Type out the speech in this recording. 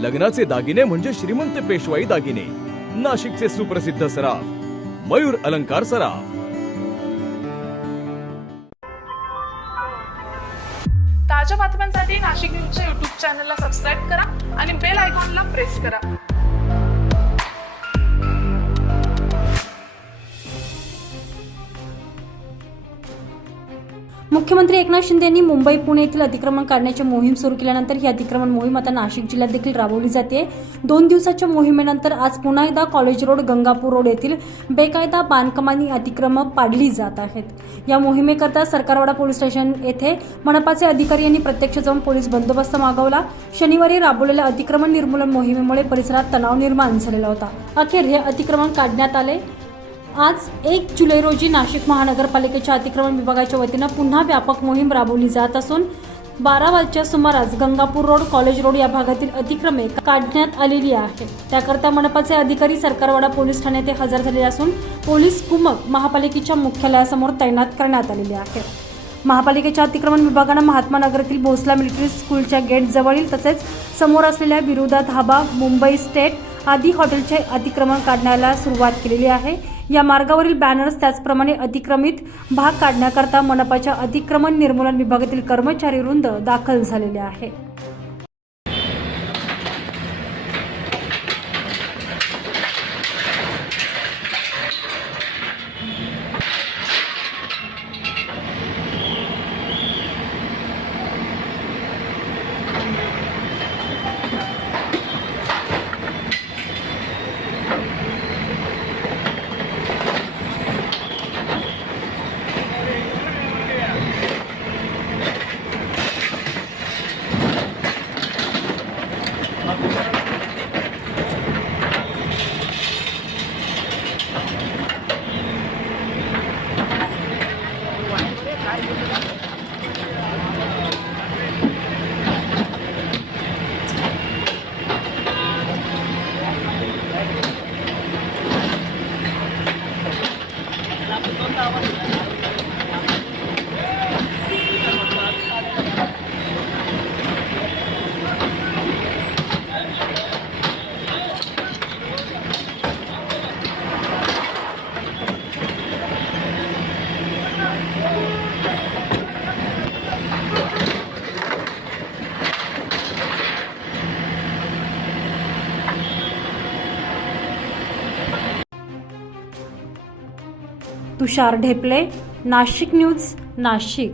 लग्नाचे दागिने म्हणजे श्रीमंत पेशवाई दागिने, नाशिकचे सुप्रसिद्ध सराफ मयूर अलंकार सराफ। ताज्या बातम्यांसाठी नाशिक न्यूजच्या YouTube चॅनलला सबस्क्राईब करा आणि बेल आयकॉनला प्रेस करा। मुख्यमंत्री एकनाथ शिंदे यांनी मुंबई पुणे येथील अतिक्रमण काढण्याची मोहीम सुरू केल्यानंतर ही अतिक्रमण मोहीम आता नाशिक जिल्ह्यात देखील राबवली जाते। 2 दिवसाच्या मोहिमेनंतर आज पुन्हा एकदा कॉलेज रोड, गंगापूर रोड येथील बेकायदा बांधकामांनी अतिक्रमण पाडली जात आहेत। या मोहिमेकरता सरकारवाडा पोलीस स्टेशन येथे मनपाचे अधिकारी यांनी प्रत्यक्ष जाऊन पोलीस बंदोबस्त मागवला। शनिवारी राबवलेल्या अतिक्रमण निर्मूलन मोहिमेमुळे परिसरात तणाव निर्माण झालेला होता। अखेर हे अतिक्रमण काढण्यात आले। आज 1 जुलै रोजी नाशिक महानगरपालिकेच्या अतिक्रमण विभागाच्या वतीनं पुन्हा व्यापक मोहीम राबवली जात असून 12 वाजच्या सुमारास गंगापूर रोड, कॉलेज रोड या भागातील अतिक्रमणे काढण्यात आलेली आहे। त्याकरता मनपाचे अधिकारी सरकारवाडा पोलीस ठाणे येथे हजर झालेले असून पोलीस कुमक महापालिकेच्या मुख्यालयासमोर तैनात करण्यात आलेले आहे। महापालिकेच्या अतिक्रमण विभागानं महात्मा नगरातील भोसला मिलिटरी स्कूलच्या गेट जवळील तसेच समोर असलेल्या विरुद्धा धाबा, मुंबई स्टेट आदी हॉटेलचे अतिक्रमण काढण्याला सुरुवात केलेली आहे। या मार्गावरील बॅनर्स त्याचप्रमाणे अतिक्रमित भाग काढण्याकरता मनपाच्या अतिक्रमण निर्मूलन विभागातील कर्मचारी वृंद दाखल झालेले आहे। तुषार ढेपले, नाशिक न्यूज, नाशिक।